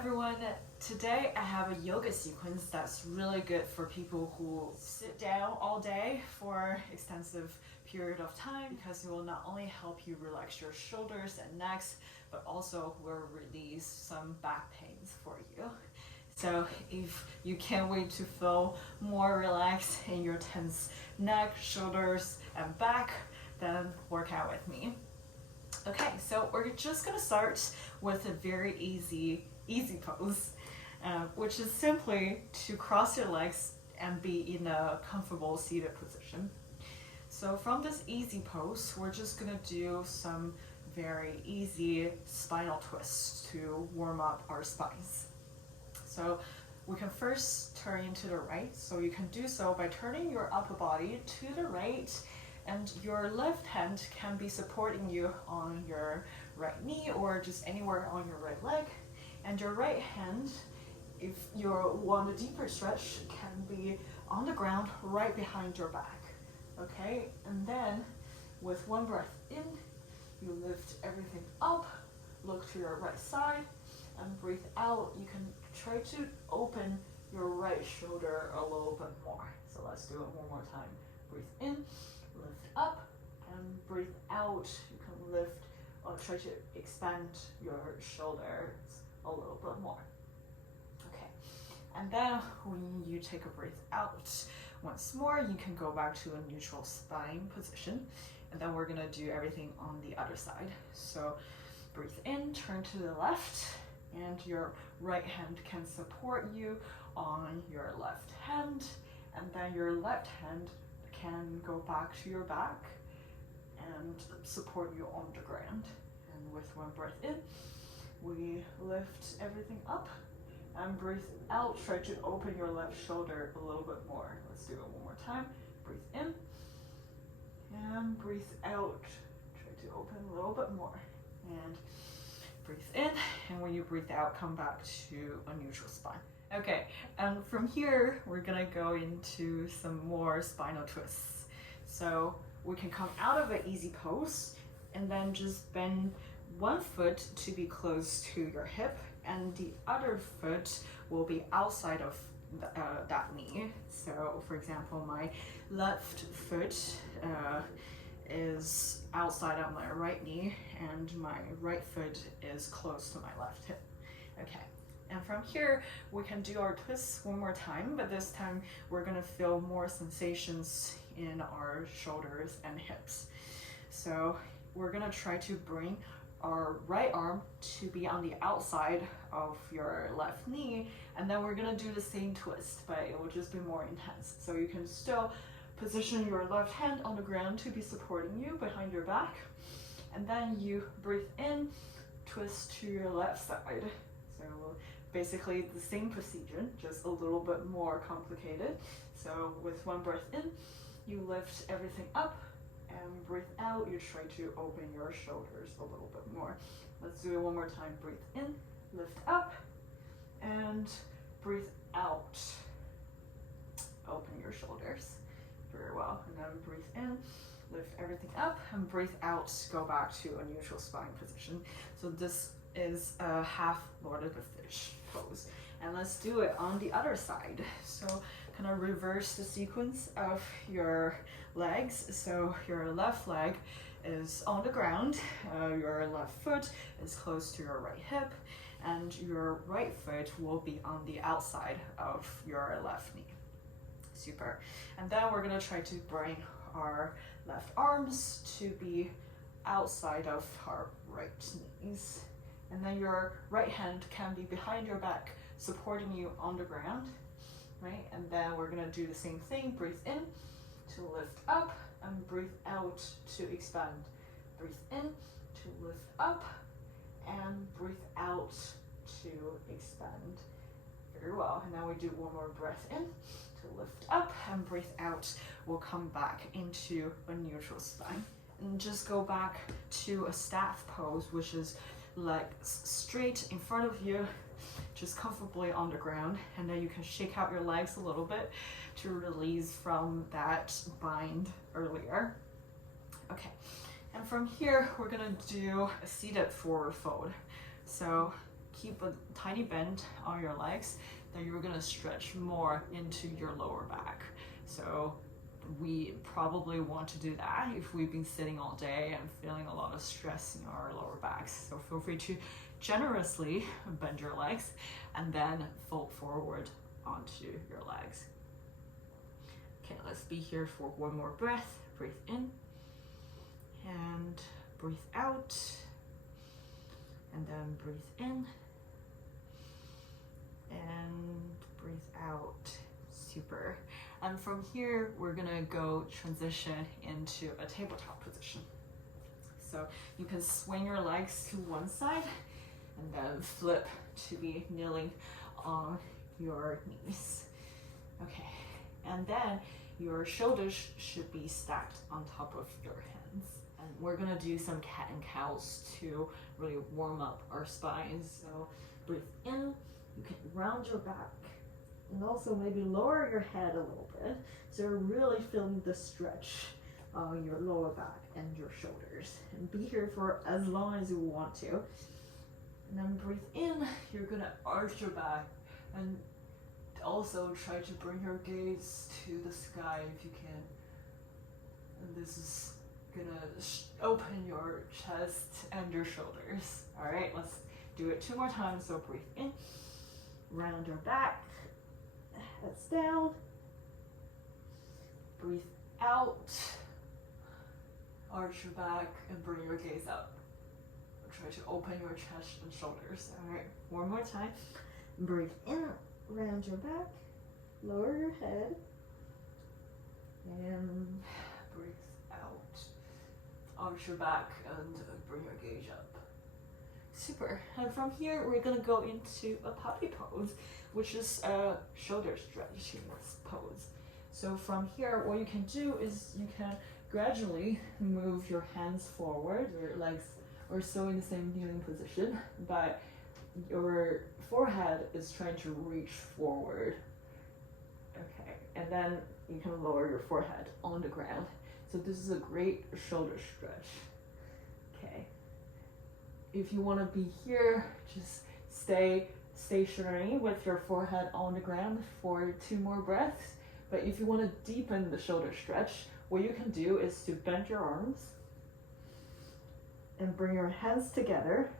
everyone. Today I have a yoga sequence that's really good for people who sit down all day for extensive period of time, because it will not only help you relax your shoulders and necks, but also will release some back pains for you. So if you can't wait to feel more relaxed in your tense neck, shoulders, and back, then work out with me. Okay, so we're just gonna start with a very easy pose, which is simply to cross your legs and be in a comfortable seated position. So from this easy pose, we're just gonna do some very easy spinal twists to warm up our spines. So we can first turn into the right, so you can do so by turning your upper body to the right, and your left hand can be supporting you on your right knee or just anywhere on your right leg. And your right hand, if you want a deeper stretch, can be on the ground right behind your back. Okay, and then with one breath in, you lift everything up, look to your right side, and breathe out. You can try to open your right shoulder a little bit more. So let's do it one more time. Breathe in, lift up, and breathe out. You can lift or try to expand your shoulders a little bit more. Okay, and then when you take a breath out once more, you can go back to a neutral spine position, and then we're gonna do everything on the other side. So breathe in, turn to the left, and your right hand can support you on your left hand, and then your left hand can go back to your back and support you on the ground. And with one breath in, we lift everything up, and breathe out. Try to open your left shoulder a little bit more. Let's do it one more time. Breathe in, and breathe out. Try to open a little bit more, and breathe in, and when you breathe out, come back to a neutral spine. Okay, and from here, we're gonna go into some more spinal twists. So we can come out of an easy pose, and then just bend one foot to be close to your hip, and the other foot will be outside of that knee. So for example, my left foot is outside of my right knee, and my right foot is close to my left hip. Okay, and from here we can do our twists one more time, but this time we're gonna feel more sensations in our shoulders and hips. So we're gonna try to bring our right arm to be on the outside of your left knee, and then we're gonna do the same twist, but it will just be more intense. So you can still position your left hand on the ground to be supporting you behind your back, and then you breathe in, twist to your left side. So basically the same procedure, just a little bit more complicated. So with one breath in, you lift everything up, and breathe out, you try to open your shoulders a little bit more. Let's do it one more time. Breathe in, lift up, and breathe out. Open your shoulders. Very well. And then breathe in, lift everything up, and breathe out, go back to a neutral spine position. So this is a half Lord of the Fish pose. And let's do it on the other side. So kind of reverse the sequence of your legs. So your left leg is on the ground, your left foot is close to your right hip, and your right foot will be on the outside of your left knee. Super. And then we're gonna try to bring our left arms to be outside of our right knees. And then your right hand can be behind your back, supporting you on the ground, right? And then we're gonna do the same thing. Breathe in to lift up, and breathe out to expand. Breathe in to lift up, and breathe out to expand. Very well. And now we do one more breath in to lift up, and breathe out. We'll come back into a neutral spine. And just go back to a staff pose, which is legs straight in front of you, just comfortably on the ground, and then you can shake out your legs a little bit to release from that bind earlier. Okay, and from here we're gonna do a seated forward fold. So keep a tiny bend on your legs, then you're gonna stretch more into your lower back. So we probably want to do that if we've been sitting all day and feeling a lot of stress in our lower backs. So feel free to generously bend your legs and then fold forward onto your legs. Okay, let's be here for one more breath. Breathe in and breathe out, and then breathe in and breathe out. Super. And from here, we're gonna go transition into a tabletop position. So you can swing your legs to one side and then flip to be kneeling on your knees. Okay, and then your shoulders should be stacked on top of your hands. And we're gonna do some cat and cows to really warm up our spines. So breathe in, you can round your back and also maybe lower your head a little bit. So you're really feeling the stretch on your lower back and your shoulders. And be here for as long as you want to. And then breathe in, you're gonna arch your back and also try to bring your gaze to the sky if you can. And this is gonna open your chest and your shoulders. All right, let's do it 2 more times. So breathe in, round your back, heads down. Breathe out, arch your back and bring your gaze up. Try to open your chest and shoulders. All right, one more time. Breathe in, round your back, lower your head, and breathe out. Arch your back and bring your gaze up. Super. And from here, we're gonna go into a puppy pose, which is a shoulder stretching pose. So from here, what you can do is you can gradually move your hands forward. Your legs are still in the same kneeling position, but your forehead is trying to reach forward. Okay, and then you can lower your forehead on the ground. So this is a great shoulder stretch. Okay. If you want to be here, just stay stationary with your forehead on the ground for 2 more breaths. But if you want to deepen the shoulder stretch, what you can do is to bend your arms and bring your hands together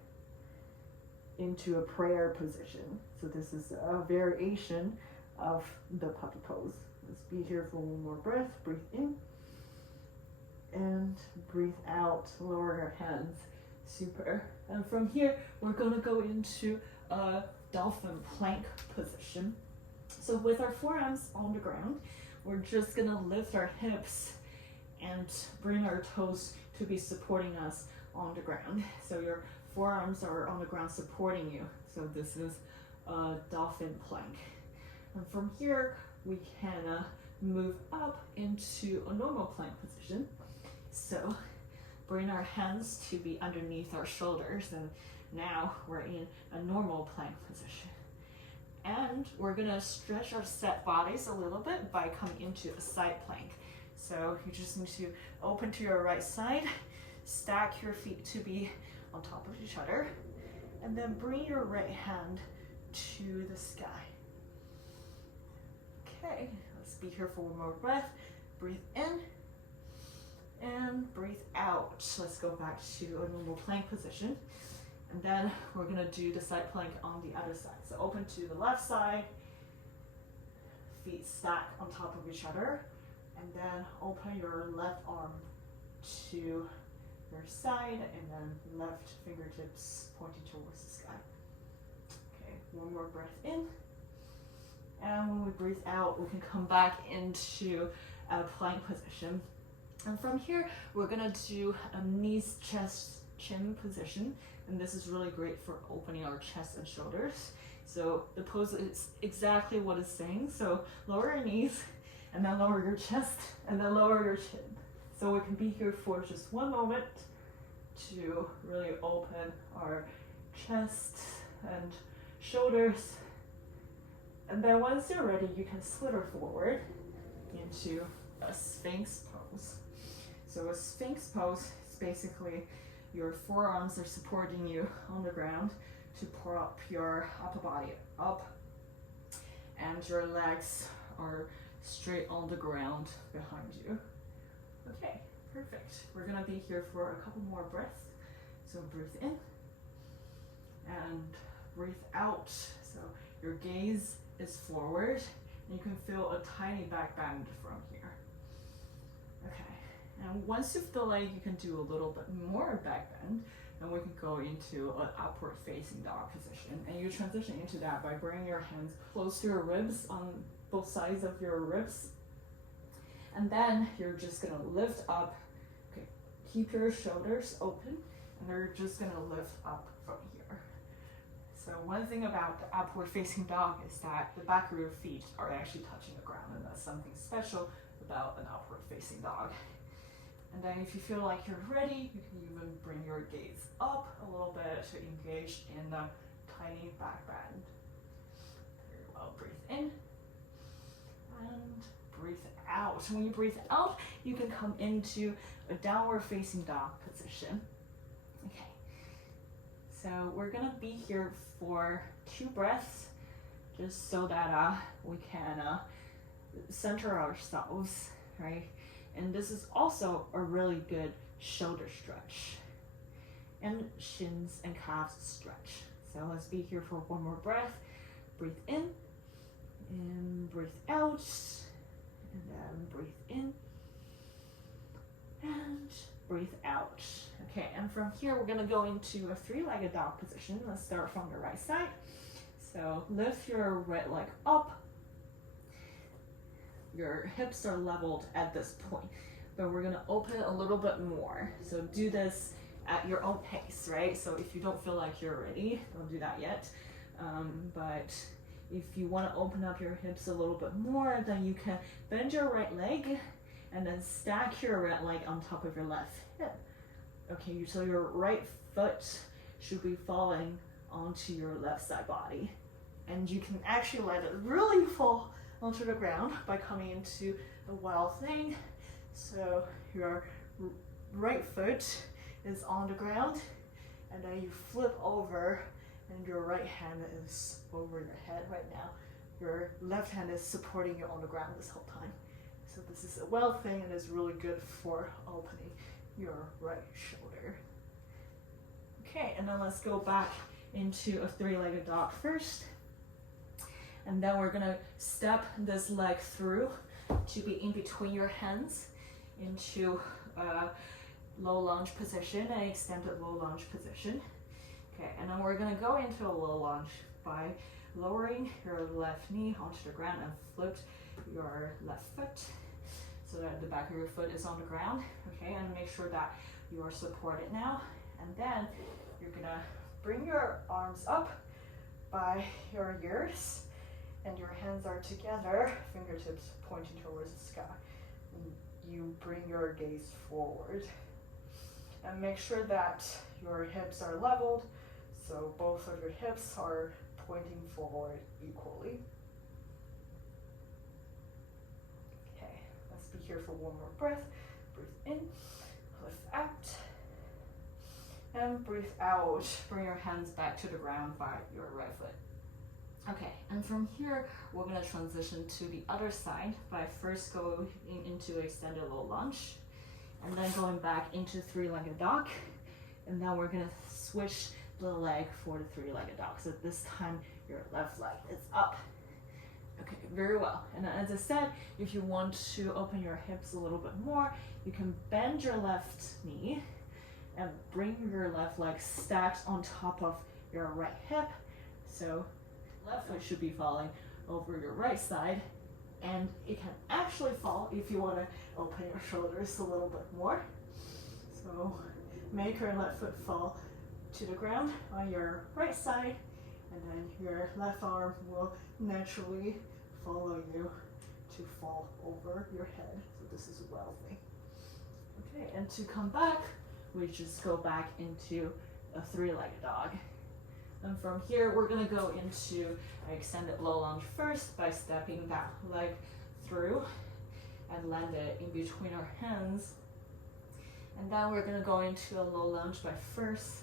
into a prayer position. So this is a variation of the puppy pose. Let's be here for 1 more breath. Breathe in and breathe out. Lower your hands. Super. And from here, we're going to go into a dolphin plank position. So with our forearms on the ground, we're just going to lift our hips and bring our toes to be supporting us on the ground. So your forearms are on the ground supporting you. So this is a dolphin plank. And from here, we can move up into a normal plank position. So bring our hands to be underneath our shoulders, and now we're in a normal plank position. And we're gonna stretch our set bodies a little bit by coming into a side plank. So you just need to open to your right side, stack your feet to be on top of each other, and then bring your right hand to the sky. Okay, let's be here for 1 more breath. Breathe in and breathe out. Let's go back to a normal plank position. And then we're gonna do the side plank on the other side. So open to the left side, feet stack on top of each other, and then open your left arm to your side, and then left fingertips pointing towards the sky. Okay, 1 more breath in. And when we breathe out, we can come back into a plank position. And from here, we're gonna do a knees, chest, chin position. And this is really great for opening our chest and shoulders. So the pose is exactly what it's saying. So lower your knees, and then lower your chest, and then lower your chin. So we can be here for just 1 moment to really open our chest and shoulders. And then once you're ready, you can slither forward into a Sphinx pose. So a Sphinx pose is basically your forearms are supporting you on the ground. to pull up your upper body up, and your legs are straight on the ground behind you. Okay, perfect. We're gonna be here for a couple more breaths. So breathe in and breathe out. So your gaze is forward, and you can feel a tiny back bend from here. Okay, and once you feel like you can do a little bit more back bend, then we can go into an upward facing dog position. And you transition into that by bringing your hands close to your ribs on both sides of your ribs. And then you're just gonna lift up. Okay, keep your shoulders open, and you're just gonna lift up from here. So one thing about the upward facing dog is that the back of your feet are actually touching the ground, and that's something special about an upward facing dog. And then if you feel like you're ready, you can even bring your gaze up a little bit to engage in the tiny back bend. Very well, breathe in and breathe out. When you breathe out, you can come into a downward facing dog position. Okay, so we're gonna be here for 2 breaths, just so that we can center ourselves, right? And this is also a really good shoulder stretch and shins and calves stretch. So let's be here for 1 more breath. Breathe in and breathe out, and then breathe in and breathe out. Okay, and from here we're gonna go into a 3-legged dog position. Let's start from the right side. So lift your right leg up. Your hips are leveled at this point, but we're gonna open a little bit more. So do this at your own pace, right? So if you don't feel like you're ready, don't do that yet. But if you wanna open up your hips a little bit more, then you can bend your right leg and then stack your right leg on top of your left hip. Okay, so your right foot should be falling onto your left side body. And you can actually let it really fall onto the ground by coming into a wild thing. So your right foot is on the ground, and then you flip over, and your right hand is over your head right now. Your left hand is supporting you on the ground this whole time. So this is a wild thing, and is really good for opening your right shoulder. Okay, and then let's go back into a 3-legged dog first. And then we're gonna step this leg through to be in between your hands into a low lunge position, an extended low lunge position. Okay, and then we're gonna go into a low lunge by lowering your left knee onto the ground and flip your left foot so that the back of your foot is on the ground. Okay, and make sure that you are supported now. And then you're gonna bring your arms up by your ears, and your hands are together, fingertips pointing towards the sky. And you bring your gaze forward. And make sure that your hips are leveled, so both of your hips are pointing forward equally. Okay, let's be here for 1 more breath. Breathe in, lift out, and breathe out. Bring your hands back to the ground by your right foot. Okay, and from here, we're gonna transition to the other side by first going into extended low lunge, and then going back into 3-legged dog, and then we're gonna switch the leg for the 3-legged dog. So this time, your left leg is up. Okay, very well. And as I said, if you want to open your hips a little bit more, you can bend your left knee and bring your left leg stacked on top of your right hip. So left foot should be falling over your right side, and it can actually fall if you want to open your shoulders a little bit more. So make your left foot fall to the ground on your right side, and then your left arm will naturally follow you to fall over your head. So this is a well thing. Okay, and to come back, we just go back into a 3-legged dog. And from here, we're gonna go into an extended low lunge first by stepping that leg through and land it in between our hands. And then we're gonna go into a low lunge by first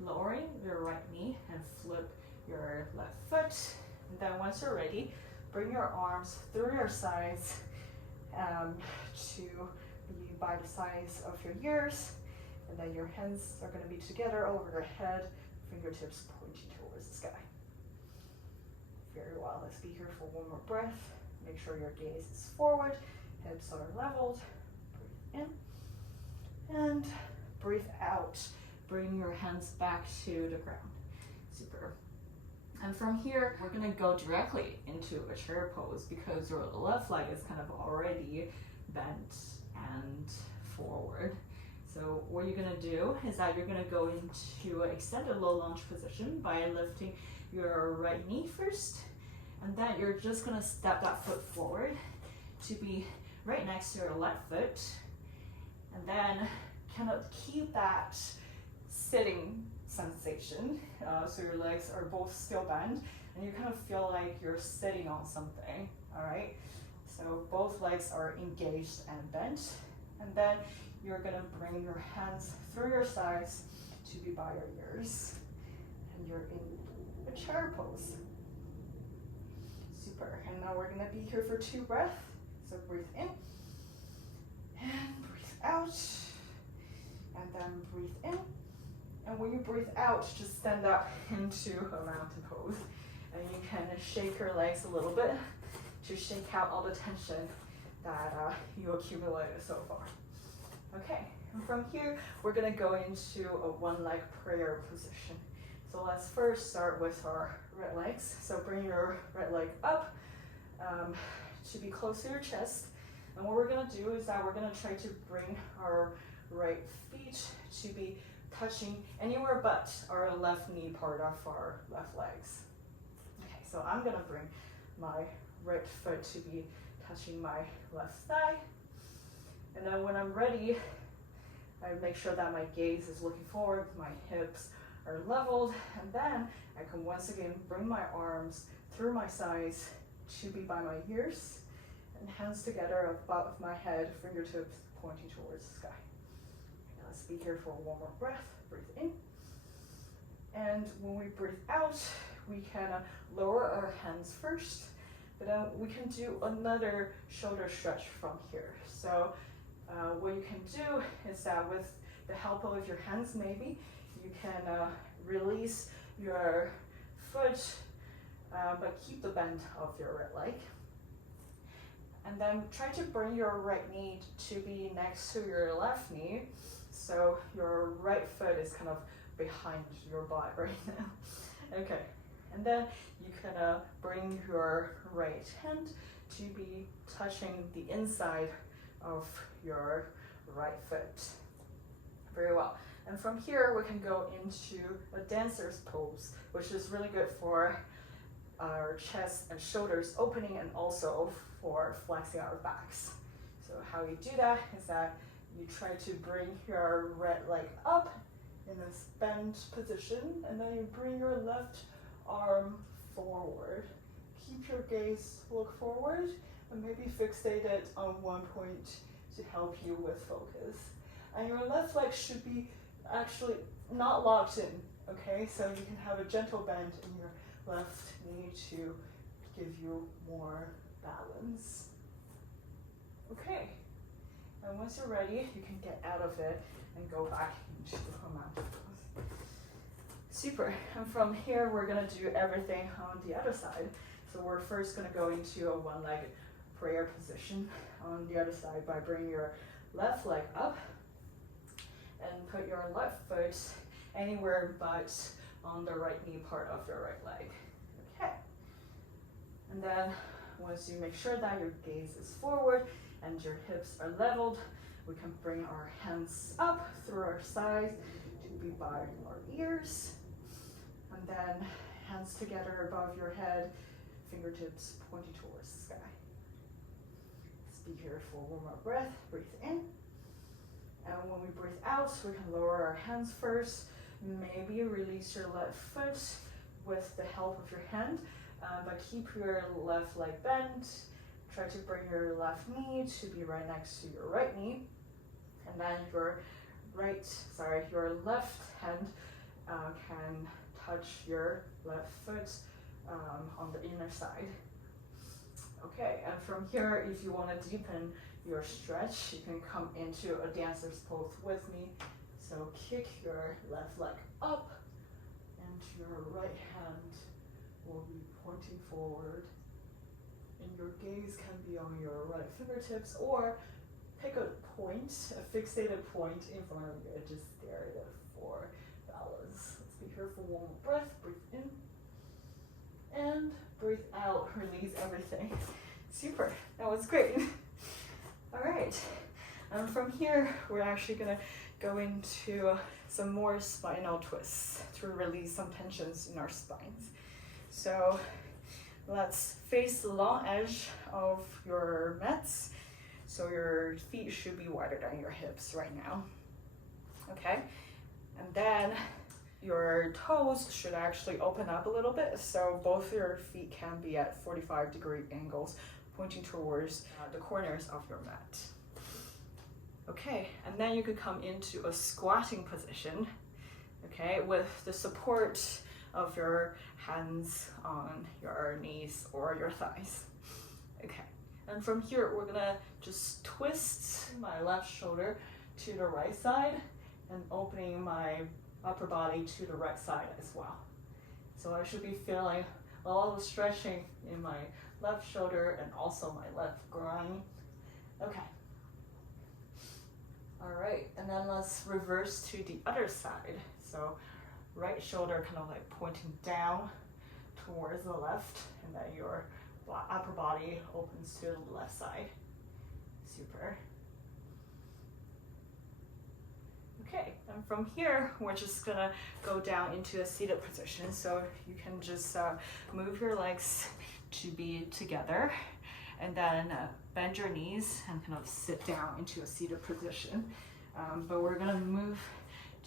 lowering your right knee and flip your left foot. And then once you're ready, bring your arms through your sides to be by the sides of your ears. And then your hands are going to be together over your head, fingertips pointing towards the sky. Very well. Let's be here for one more breath. Make sure your gaze is forward, hips are leveled. Breathe in and breathe out. Bring your hands back to the ground. Super. And from here, we're gonna go directly into a chair pose because your left leg is kind of already bent and forward. So what you're gonna do is that you're gonna go into an extended low lunge position by lifting your right knee first, and then you're just gonna step that foot forward to be right next to your left foot, and then kind of keep that sitting sensation. So your legs are both still bent, and you kind of feel like you're sitting on something, all right? So both legs are engaged and bent, and then you're gonna bring your hands through your sides to be by your ears, and you're in a chair pose. Super, and now we're gonna be here for 2 breaths. So breathe in, and breathe out, and then breathe in. And when you breathe out, just stand up into a mountain pose. And you can shake your legs a little bit to shake out all the tension that you accumulated so far. Okay, and from here, we're gonna go into a one-leg prayer position. So let's first start with our right legs. So bring your right leg up to be close to your chest. And what we're gonna do is that we're gonna try to bring our right feet to be touching anywhere but our left knee part of our left legs. Okay, so I'm gonna bring my right foot to be touching my left thigh. And then when I'm ready, I make sure that my gaze is looking forward, my hips are leveled, and then I can once again bring my arms through my sides to be by my ears, and hands together above my head, fingertips pointing towards the sky. Let's be here for one more breath. Breathe in. And when we breathe out, we can lower our hands first, but then we can do another shoulder stretch from here. So what you can do is that with the help of your hands, maybe, you can release your foot, but keep the bend of your right leg. And then try to bring your right knee to be next to your left knee. So your right foot is kind of behind your butt right now. Okay, and then you can bring your right hand to be touching the inside of your right foot. Very well. And from here, we can go into a dancer's pose, which is really good for our chest and shoulders opening and also for flexing our backs. So how you do that is that you try to bring your right leg up in this bend position, and then you bring your left arm forward. Keep your gaze, look forward, and maybe fixate it on one point to help you with focus. And your left leg should be actually not locked in, okay? So you can have a gentle bend in your left knee to give you more balance. Okay. And once you're ready, you can get out of it and go back into a mountain pose. Super. And from here, we're gonna do everything on the other side. So we're first gonna go into a one-legged prayer position on the other side by bringing your left leg up and put your left foot anywhere but on the right knee part of your right leg. Okay. And then once you make sure that your gaze is forward and your hips are leveled, we can bring our hands up through our sides to be by our ears. And then hands together above your head, fingertips pointing towards the sky. Let's be here for one more breath. Breathe in. And when we breathe out, we can lower our hands first. Maybe release your left foot with the help of your hand, but keep your left leg bent. Try to bring your left knee to be right next to your right knee. And then your left hand can touch your left foot on the inner side. Okay, and from here, if you want to deepen your stretch, you can come into a dancer's pose with me. So kick your left leg up, and your right hand will be pointing forward. And your gaze can be on your right fingertips, or pick a point, a fixated point in front of you, and just stare at it for balance. Let's be here for one more breath. Breathe in, and breathe out. Release everything. Super, that was great. All right, and from here, we're actually gonna go into some more spinal twists to release some tensions in our spines. So let's face the long edge of your mats. So your feet should be wider than your hips right now. Okay, and then your toes should actually open up a little bit, so both your feet can be at 45-degree angles, pointing towards the corners of your mat. Okay, and then you could come into a squatting position, okay, with the support of your hands on your knees or your thighs. Okay, and from here, we're gonna just twist my left shoulder to the right side and opening my upper body to the right side as well. So I should be feeling a lot of stretching in my left shoulder and also my left groin. Okay. All right, and then let's reverse to the other side. So right shoulder kind of like pointing down towards the left, and then your upper body opens to the left side. Super. Okay, and from here, we're just gonna go down into a seated position. So you can just move your legs to be together, and then bend your knees and kind of sit down into a seated position. But we're gonna move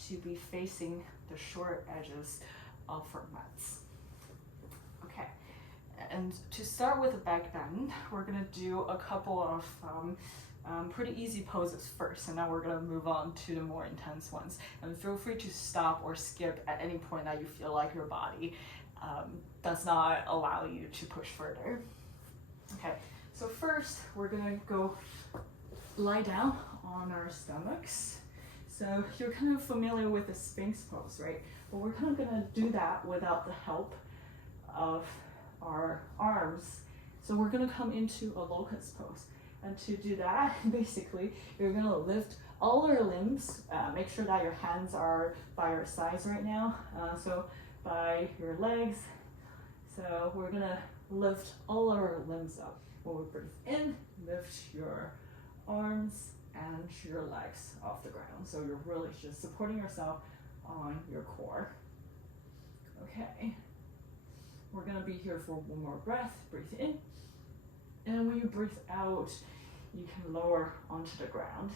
to be facing the short edges of our mats. Okay, and to start with a back bend, we're gonna do a couple of pretty easy poses first, and then we're gonna move on to the more intense ones. And feel free to stop or skip at any point that you feel like your body does not allow you to push further. Okay, so first we're gonna go lie down on our stomachs. So you're kind of familiar with the Sphinx pose, right? But we're kind of gonna do that without the help of our arms. So we're gonna come into a locust pose. And to do that, basically, you're gonna lift all your limbs. Make sure that your hands are by your sides right now. So by your legs. So we're gonna lift all our limbs up. When we breathe in, lift your arms and your legs off the ground. So you're really just supporting yourself on your core. Okay. We're gonna be here for one more breath. Breathe in. And when you breathe out, you can lower onto the ground.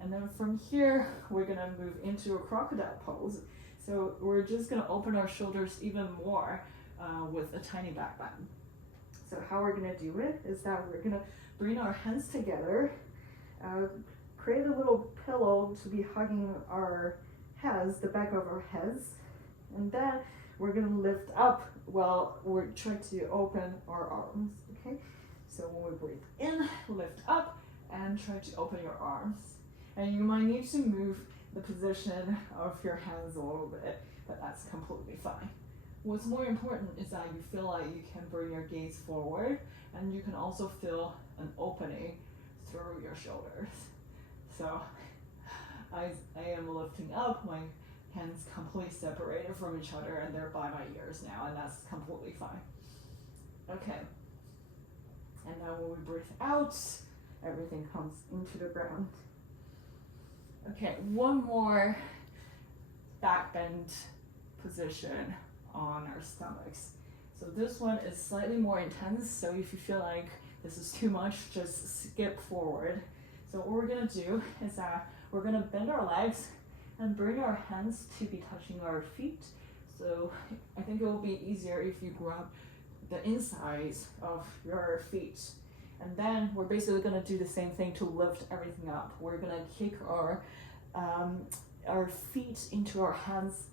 And then from here, we're gonna move into a crocodile pose. So we're just gonna open our shoulders even more with a tiny back bend. So how we're gonna do it is that we're gonna bring our hands together, create a little pillow to be hugging our heads, the back of our heads, and then we're gonna lift up while we're trying to open our arms, okay? So when we breathe in, lift up, and try to open your arms. And you might need to move the position of your hands a little bit, but that's completely fine. What's more important is that you feel like you can bring your gaze forward, and you can also feel an opening through your shoulders. So I am lifting up, my hands completely separated from each other, and they're by my ears now, and that's completely fine. Okay. And now when we breathe out, everything comes into the ground. Okay, one more back bend position on our stomachs. So this one is slightly more intense, so if you feel like this is too much, just skip forward. So what we're gonna do is that we're gonna bend our legs and bring our hands to be touching our feet. So I think it will be easier if you grab the insides of your feet. And then we're basically gonna do the same thing to lift everything up. We're gonna kick our feet into our hands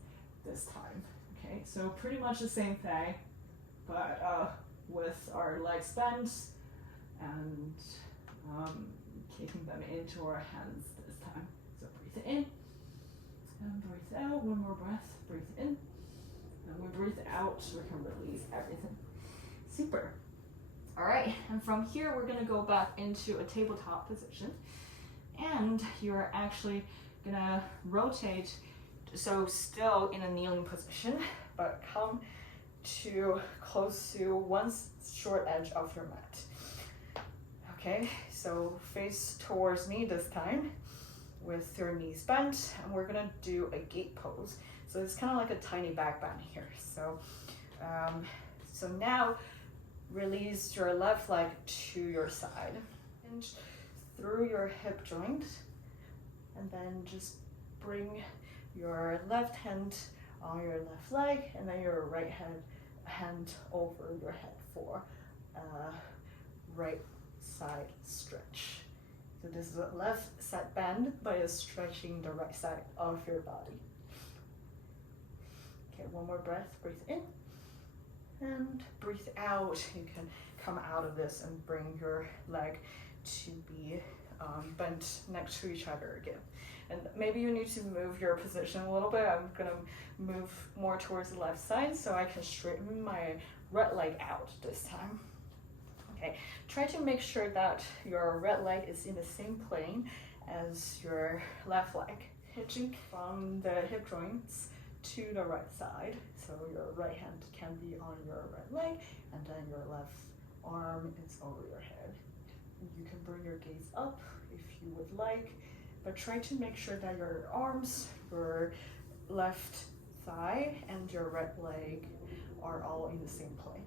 this time. Okay, so pretty much the same thing, but with our legs bent and kicking them into our hands this time. So breathe in and breathe out. One more breath. Breathe in. And we breathe out, we can release everything. Super. All right, and from here, we're gonna go back into a tabletop position. And you're actually gonna rotate, so still in a kneeling position, but come to close to one short edge of your mat. Okay, so face towards me this time with your knees bent, and we're gonna do a gate pose. So it's kind of like a tiny back bend here. So, so now release your left leg to your side and through your hip joint, and then just bring your left hand on your left leg, and then your right hand over your head for right side stretch. So this is a left side bend, but it's stretching the right side of your body. Okay, one more breath. Breathe in and breathe out. You can come out of this and bring your leg to be bent next to each other again. And maybe you need to move your position a little bit. I'm gonna move more towards the left side so I can straighten my right leg out this time. Okay, try to make sure that your right leg is in the same plane as your left leg, hitching from the hip joints to the right side. So your right hand can be on your right leg, and then your left arm is over your head. You can bring your gaze up if you would like, but try to make sure that your arms, your left thigh, and your right leg are all in the same plane.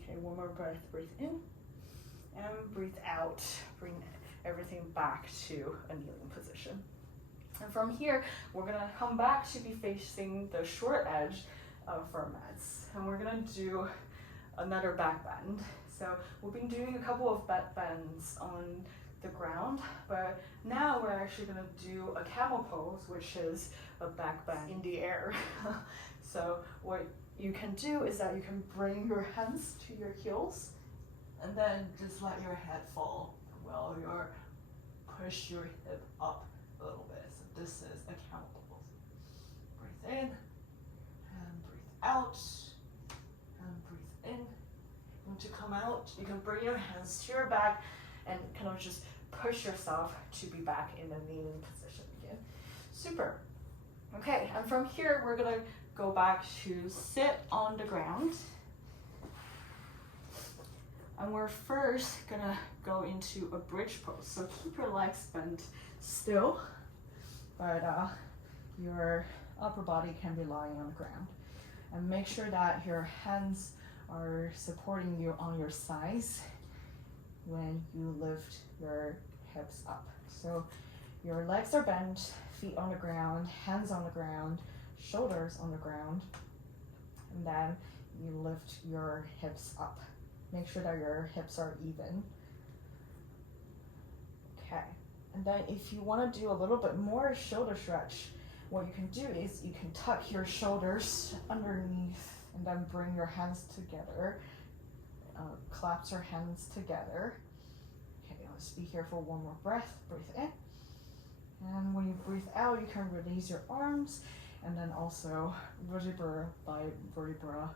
Okay, one more breath. Breathe in and breathe out. Bring everything back to a kneeling position. And from here, we're gonna come back to be facing the short edge of our mats. And we're gonna do another back bend. So we've been doing a couple of back bends on the ground, but now we're actually gonna do a camel pose, which is a back bend in the air. So what you can do is that you can bring your hands to your heels and then just let your head fall while you push your hip up a little bit. So this is a camel pose. Breathe in and breathe out and breathe in. And to come out, you can bring your hands to your back and kind of just push yourself to be back in a kneeling position again. Super. Okay, and from here, we're gonna go back to sit on the ground. And we're first gonna go into a bridge pose. So keep your legs bent still, but your upper body can be lying on the ground. And make sure that your hands are supporting you on your sides when you lift your hips up. So your legs are bent, feet on the ground, hands on the ground, shoulders on the ground, and then you lift your hips up. Make sure that your hips are even. Okay, and then if you want to do a little bit more shoulder stretch, what you can do is you can tuck your shoulders underneath and then bring your hands together, clasp your hands together. Okay, let's be here for one more breath. Breathe in. And when you breathe out, you can release your arms, and then also vertebra by vertebra,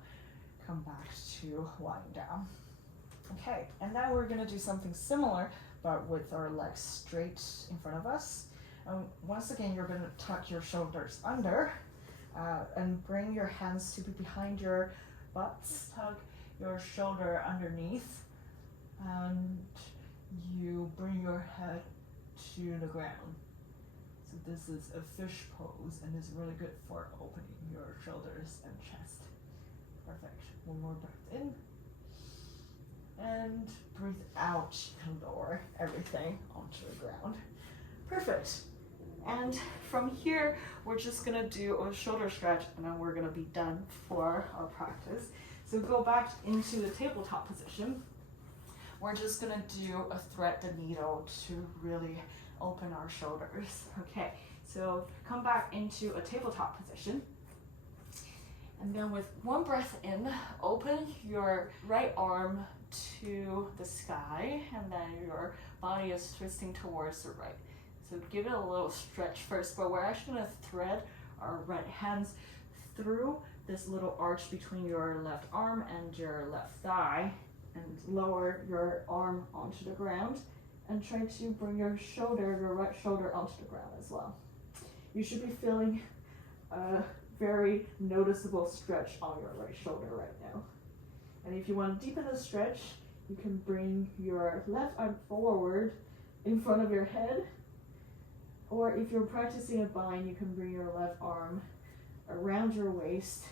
come back to lying down. Okay, and now we're gonna do something similar, but with our legs straight in front of us. Once again, you're gonna tuck your shoulders under and bring your hands to be behind your butts. Tuck your shoulder underneath, and you bring your head to the ground. So this is a fish pose, and it's really good for opening your shoulders and chest. Perfect. One more breath in. And breathe out. You can lower everything onto the ground. Perfect. And from here, we're just gonna do a shoulder stretch, and then we're gonna be done for our practice. So go back into the tabletop position. We're just gonna do a thread the needle to really open our shoulders. Okay, So come back into a tabletop position. And then with one breath in, open your right arm to the sky, and then your body is twisting towards the right. So give it a little stretch first, but we're actually gonna thread our right hands through this little arch between your left arm and your left thigh, and lower your arm onto the ground, and try to bring your right shoulder onto the ground as well. You should be feeling a very noticeable stretch on your right shoulder right now. And if you want to deepen the stretch, you can bring your left arm forward in front of your head, or if you're practicing a bind, you can bring your left arm around your waist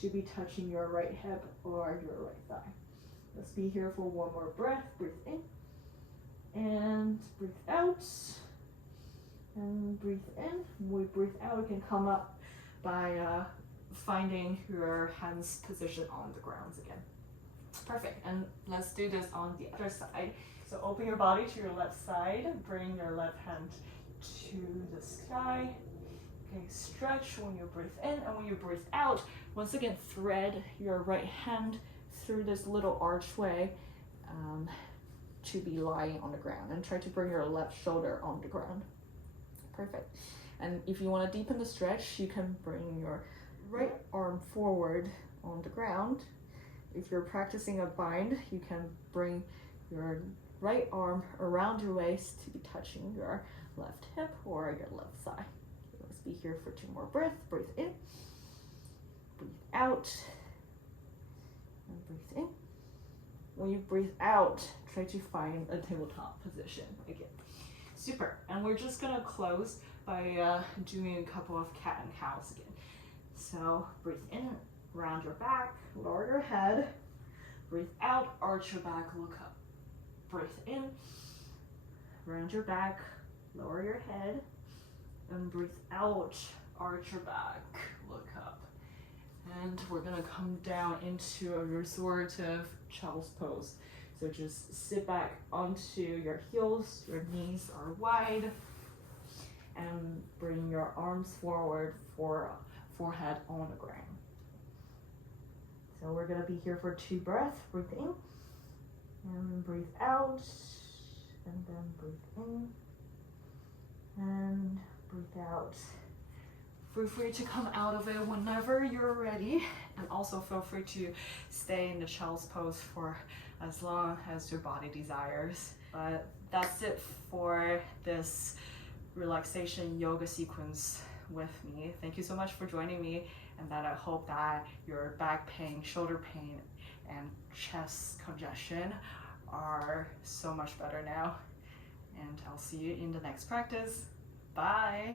to be touching your right hip or your right thigh. Let's be here for one more breath. Breathe in and breathe out, and breathe in. When we breathe out, we can come up by finding your hands position on the ground again. Perfect, and let's do this on the other side. So open your body to your left side, bring your left hand to the sky. Okay, stretch when you breathe in, and when you breathe out, once again, thread your right hand through this little archway to be lying on the ground, and try to bring your left shoulder on the ground. Perfect. And if you want to deepen the stretch, you can bring your right arm forward on the ground. If you're practicing a bind, you can bring your right arm around your waist to be touching your left hip or your left thigh. Let's be here for 2 more breaths. Breathe in, breathe out, and breathe in. When you breathe out, try to find a tabletop position again. Super, and we're just gonna close by doing a couple of cat and cows again. So breathe in, round your back, lower your head. Breathe out, arch your back, look up. Breathe in, round your back, lower your head. And breathe out, arch your back, look up. And we're gonna come down into a restorative child's pose. So just sit back onto your heels, your knees are wide, and bring your arms forward for forehead on the ground. So we're gonna be here for 2 breaths. Breathe in, and breathe out, and then breathe in, and breathe out. Feel free to come out of it whenever you're ready, and also feel free to stay in the child's pose for as long as your body desires. But that's it for this relaxation yoga sequence with me. Thank you so much for joining me, and that I hope that your back pain, shoulder pain, and chest congestion are so much better now. And I'll see you in the next practice. Bye.